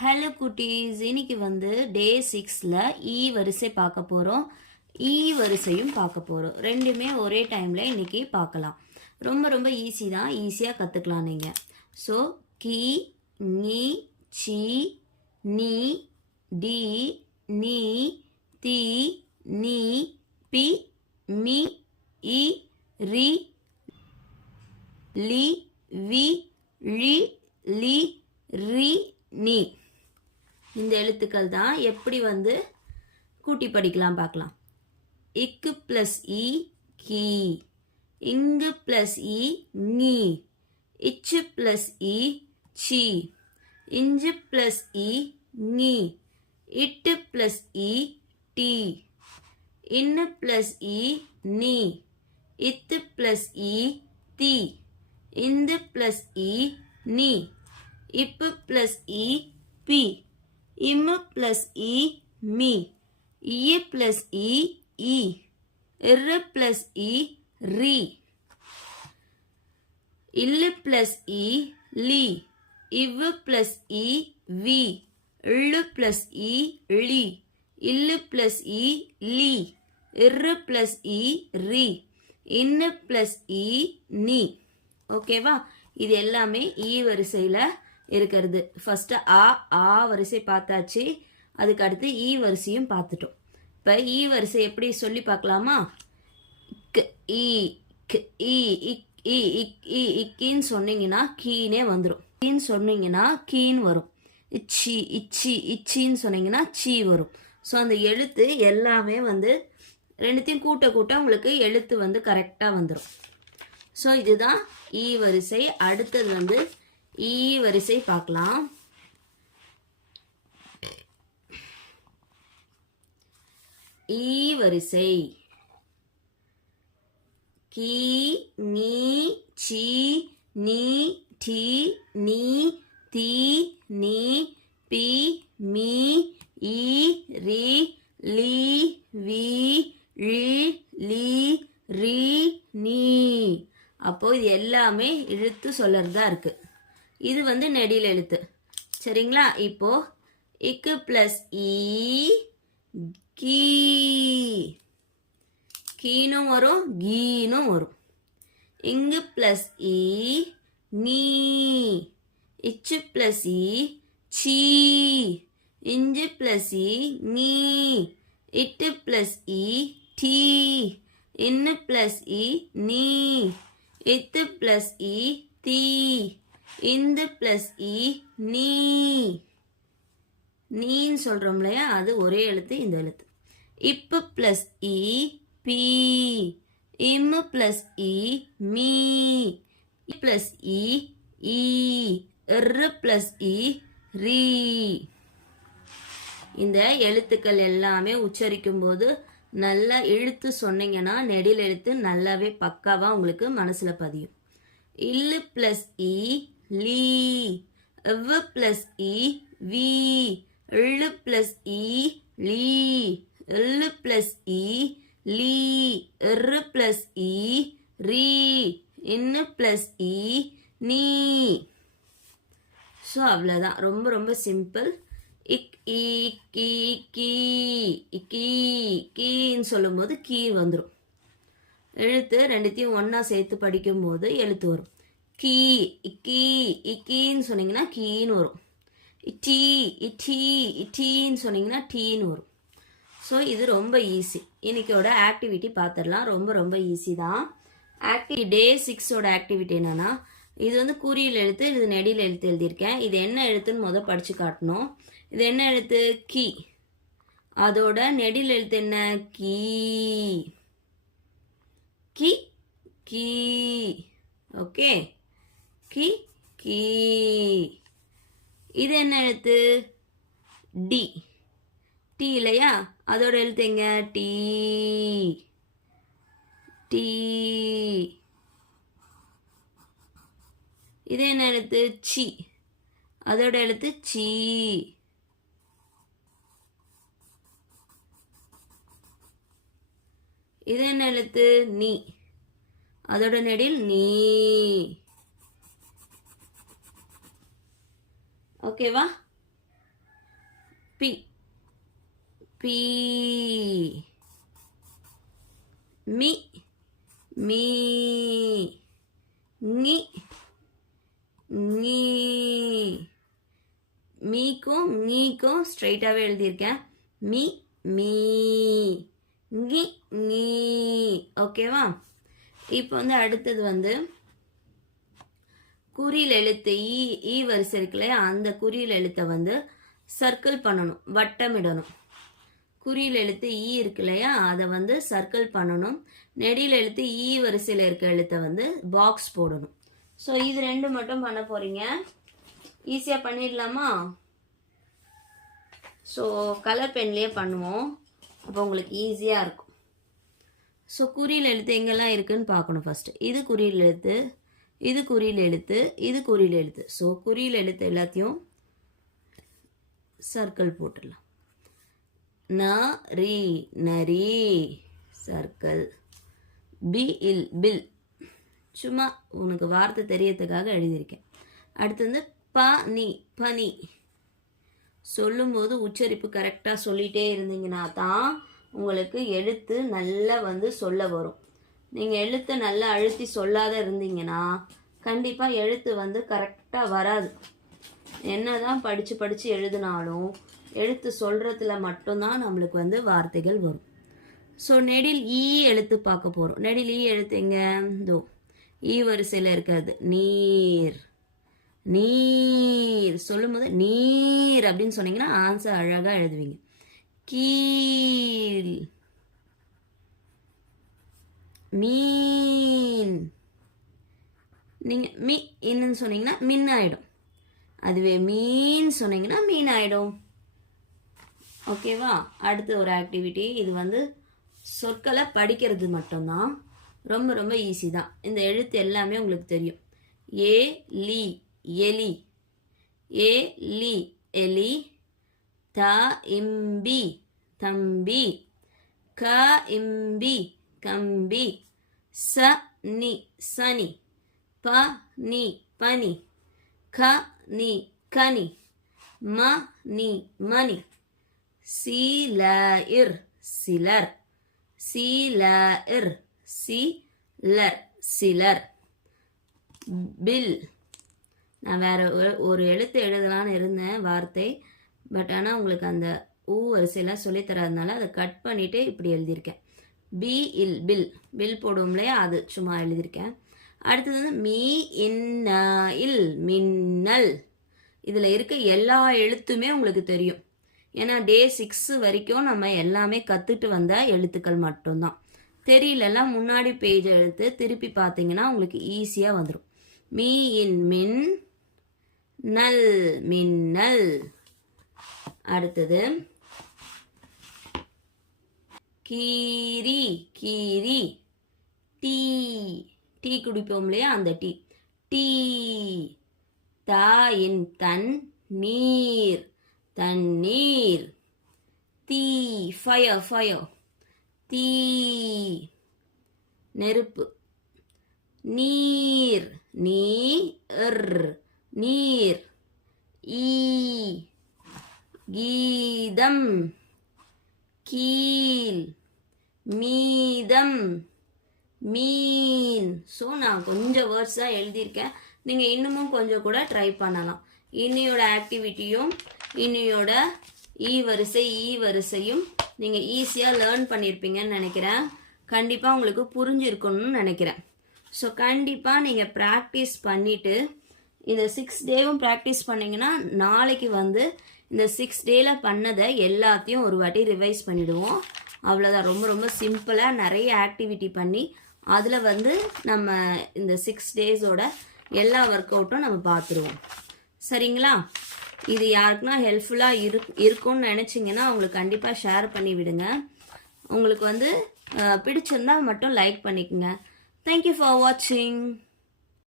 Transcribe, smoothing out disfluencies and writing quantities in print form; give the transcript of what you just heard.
Hello குட்டீஸ், இன்னைக்கு டே 6ல் வரிசை பார்க்க போகிறோம். வரிசையும் பார்க்க போகிறோம். ரெண்டுமே ஒரே டைமில் இன்னைக்கு பார்க்கலாம். ரொம்ப ரொம்ப ஈஸி தான், ஈஸியாக கற்றுக்கலாம் நீங்கள். ஸோ கி, நீ, சி, நீ, டி, நீ, தி, நீ, பி, மி, இ, ரி, லி, வி, ழி, லி, ரி, நீ. இந்த எழுத்துக்கள் தான் எப்படி கூட்டி படிக்கலாம் பார்க்கலாம். இக்கு பிளஸ் இ கி, இங்கு பிளஸ் இ நீ, இச்சு பிளஸ் இ சி, இஞ்சு பிளஸ் இ நீ, இட்டு பிளஸ் இ டி, இன்னு பிளஸ் இ நீ, இத்து பிளஸ் இ தி, இந்து பிளஸ் இ நீ, இப்பு பிளஸ் இ பி, இம்மு பிளஸ் இ மீ, இய பிளஸ் இ இ, இரு பிளஸ் இ ரி, இல்லு பிளஸ் இ லி, இவ்வு பிளஸ் இ வி, இள்ளு பிளஸ் இ லி, இல்லு பிளஸ் இ லி, இரு பிளஸ் இ ரி, இன்னு பிளஸ் இ நீ. ஓகேவா? இது எல்லாமே வரிசையில் இருக்கிறது. ஃபர்ஸ்ட் ஆ வரிசை பார்த்தாச்சு, அதுக்கு அடுத்து வரிசையும் பார்த்துட்டோம். இப்போ வரிசை எப்படி சொல்லி பார்க்கலாமா? இக்கின்னு சொன்னீங்கன்னா கீனே வந்துடும். கீன்னு சொன்னீங்கன்னா கீன்னு வரும். இச்சி இச்சி இச்சின்னு சொன்னீங்கன்னா சி வரும். ஸோ அந்த எழுத்து எல்லாமே ரெண்டுத்தையும் கூட்ட உங்களுக்கு எழுத்து கரெக்டாக வந்துடும். ஸோ இதுதான் வரிசை. அடுத்தது வரிசை பார்க்கலாம். வரிசை கி, நீ, சி, நீ, டி, நீ, தி, நீ, பி, மீ, இ, ரி, லி, வி, ழி, லி, ரி, நீ. அப்போ இது எல்லாமே இழுத்து சொல்லறதா இருக்கு. இது நெடில் எழுத்து. சரிங்களா? இப்போ இக்கு பிளஸ் இ கீ, கீனும் வரும், கீனும் வரும். இங்கு பிளஸ் இ நீ, இச்சு பிளஸ் இ சி, இஞ்சு பிளஸ் இ நீ, இட்டு பிளஸ் இ டி, இன்னு பிளஸ் இ நீ, இத்து பிளஸ் இ தி, இந்து பிளஸ் இ நீ. நீன்னு சொல்றோம் இல்லையா, அது ஒரே எழுத்து, இந்த எழுத்து. இப்பு பிளஸ் இ பி, இம்மு பிளஸ் இ மீ, பிளஸ் இ இ, இரு பிளஸ் இ ரி. இந்த எழுத்துக்கள் எல்லாமே உச்சரிக்கும் போது நல்லா இழுத்து சொன்னீங்கன்னா நெடில் எழுத்து நல்லாவே பக்காவா உங்களுக்கு மனசுல பதியும். இல்லு பிளஸ் இ லி, எவ்வு பிளஸ் இ வி, இள்ளு பிளஸ் இ லி, எள்ளு பிளஸ் இ லி, இரு பிளஸ் இ ரி, இன்னு பிளஸ் இ நீ. ஸோ அவ்வளோதான், ரொம்ப ரொம்ப சிம்பிள். இக் இ கி கீ, கீ கீன்னு சொல்லும் போது கீ வந்துடும். எழுத்து ரெண்டுத்தையும் ஒன்னா சேர்த்து படிக்கும்போது எழுத்து வரும். கீ, இக்கி, இக்கின்னு சொன்னீங்கன்னா கீன்னு வரும். இட்டி, இட்டி, இட்டின்னு சொன்னீங்கன்னா டீன்னு வரும். ஸோ இது ரொம்ப ஈஸி. இன்னைக்கோட ஆக்டிவிட்டி பார்த்துடலாம். ரொம்ப ரொம்ப ஈஸி தான். டே 6ஓட ஆக்டிவிட்டி என்னன்னா, இது குறியில் எழுத்து, இது நெடில் எழுத்து எழுதியிருக்கேன். இது என்ன எழுத்துன்னு படிச்சு காட்டணும். இது என்ன எழுத்து? கி. அதோட நெடில் எழுத்து என்ன? கீ. கி கீ. ஓகே, கி கீ. இது என்ன எழுத்து? டி. டி இல்லையா? அதோட எழுத்து எங்க? டி. டி. இது என்ன எழுத்து? சி. அதோட எழுத்து சி. இது என்ன எழுத்து? நீ. அதோட நெடில் நீ. ஓகேவா? பி பி மி மீ ஞி ஞி மீக்கும் ஞீக்கும் ஸ்ட்ரைட்டாகவே எழுதியிருக்கேன். மீ மீ ஞி ஞி. ஓகேவா? இப்போ வந்து அடுத்தது வந்து குறியில் எழுத்து ஈ வரிசை இருக்குல்லையா, அந்த குறியில் எழுத்தை வந்து சர்க்கிள் பண்ணணும், வட்டமிடணும். குறியில் எழுத்து ஈ இருக்கு இல்லையா, அதை வந்து சர்க்கிள் பண்ணணும். நெடியில் எழுத்து ஈ வரிசையில் இருக்க எழுத்தை வந்து பாக்ஸ் போடணும். ஸோ இது ரெண்டு மட்டும் பண்ண போகிறீங்க. ஈஸியாக பண்ணிடலாமா? ஸோ கலர் பென்லேயே பண்ணுவோம், அப்போ உங்களுக்கு ஈஸியாக இருக்கும். ஸோ குறியில் எழுத்து எங்கெல்லாம் இருக்குதுன்னு பார்க்கணும். ஃபஸ்ட்டு இது குறியில் எழுத்து, இது குறியில் எழுத்து, இது குறியில் எழுத்து. ஸோ குறியில் எழுத்து எல்லாத்தையும் சர்க்கிள் போட்டுடலாம். நரி நரி சர்க்கிள். பி இல் பில், சும்மா உனக்கு வார்த்தை தெரியறதுக்காக எழுதியிருக்கேன். அடுத்து வந்து பனி பனி. சொல்லும்போது உச்சரிப்பு கரெக்டாக சொல்லிகிட்டே இருந்தீங்கன்னா தான் உங்களுக்கு எழுத்து நல்லா வந்து சொல்ல வரும். நீங்கள் எழுத்தை நல்லா அழுத்தி சொல்லாத இருந்தீங்கன்னா கண்டிப்பாக எழுத்து வந்து கரெக்டாக வராது. என்ன தான் படித்து எழுதினாலும் எழுத்து சொல்கிறதுல மட்டும்தான் நம்மளுக்கு வந்து வார்த்தைகள் வரும். ஸோ நெடில் ஈ எழுத்து பார்க்க போகிறோம். நெடில் ஈ எழுத்து எங்கே? இதோ ஈ வரிசையில் இருக்காது. நீர் நீர் சொல்லும்போது நீர் அப்படின்னு சொன்னீங்கன்னா ஆன்சர் அழகாக எழுதுவீங்க. கீழ் மீன். நீங்கள் மீ இன்னுன்னு சொன்னீங்கன்னா மின் ஆகிடும். அதுவே மீன் சொன்னீங்கன்னா மீன் ஆகிடும். ஓகேவா? அடுத்த ஒரு ஆக்டிவிட்டி. இது வந்து சொற்களை படிக்கிறது மட்டும்தான், ரொம்ப ரொம்ப ஈஸி தான். இந்த எழுத்து எல்லாமே உங்களுக்கு தெரியும். ஏ லி எலி, ஏ லி எலி. த இம்பி தம்பி, க இம்பி கம்பி. ச நி சனி, ப நி பனி, க நி கனி, ம நி மணி. சீலர் சிலர், சீலர் சிலர் சிலர். பில். நான் வேற ஒரு எழுத்து எழுதலான்னு இருந்தேன் வார்த்தை, பட் ஆனால் உங்களுக்கு அந்த ஊ வரிசையெல்லாம் சொல்லித்தராதனால அதை கட் பண்ணிவிட்டு இப்படி எழுதியிருக்கேன். பி இல் பில், பில் போடுவோம் இல்லையா, அது சும்மா எழுதியிருக்கேன். அடுத்தது வந்து மீ இன்ன இல் மின்னல். இதில் இருக்க எல்லா எழுத்துமே உங்களுக்கு தெரியும். ஏன்னா டே 6 வரைக்கும் நம்ம எல்லாமே கற்றுட்டு வந்த எழுத்துக்கள் மட்டும்தான். தெரியலெல்லாம் முன்னாடி பேஜ் எழுத்து திருப்பி பார்த்தீங்கன்னா உங்களுக்கு ஈஸியாக வந்துடும். மீ இன் மின் நல் மின்னல். அடுத்தது கீரி கீரி. டீ டீ குடிப்போம் இல்லையா, அந்த டீ. டீ. தாயின் தன் நீர் தண்ணீர். தீ ஃபயர் ஃபயர். தீ நெருப்பு. நீர் நீர் நீர். ஈ கீதம் கீழ் மீதம் மீன். ஸோ நான் கொஞ்சம் வேர்ட்ஸ் தான் எழுதியிருக்கேன். நீங்கள் இன்னமும் கொஞ்சம் கூட ட்ரை பண்ணலாம். இன்னையோட ஆக்டிவிட்டியும் இன்னையோட ஈ வரிசையும் நீங்கள் ஈஸியாக லேர்ன் பண்ணியிருப்பீங்கன்னு நினைக்கிறேன். கண்டிப்பாக உங்களுக்கு புரிஞ்சிருக்கணும்னு நினைக்கிறேன். ஸோ கண்டிப்பாக நீங்கள் ப்ராக்டிஸ் பண்ணிவிட்டு இந்த 6 டேவும் ப்ராக்டிஸ் பண்ணிங்கன்னா நாளைக்கு வந்து இந்த 6 டேல பண்ணதை எல்லாத்தையும் ஒரு வாட்டி ரிவைஸ் பண்ணிவிடுவோம். அவ்வளோதான். ரொம்ப ரொம்ப சிம்பிளாக நிறைய ஆக்டிவிட்டி பண்ணி அதில் வந்து நம்ம இந்த 6 டேஸோட எல்லா ஒர்க் அவுட்டும் நம்ம பார்த்துருவோம். சரிங்களா? இது யாருக்குன்னா ஹெல்ப்ஃபுல்லாக இருக்கும்னு நினச்சிங்கன்னா உங்களுக்கு கண்டிப்பாக ஷேர் பண்ணி விடுங்க. உங்களுக்கு வந்து பிடிச்சிருந்தா மட்டும் லைக் பண்ணிக்கோங்க. தேங்க்யூ ஃபார் வாட்சிங்.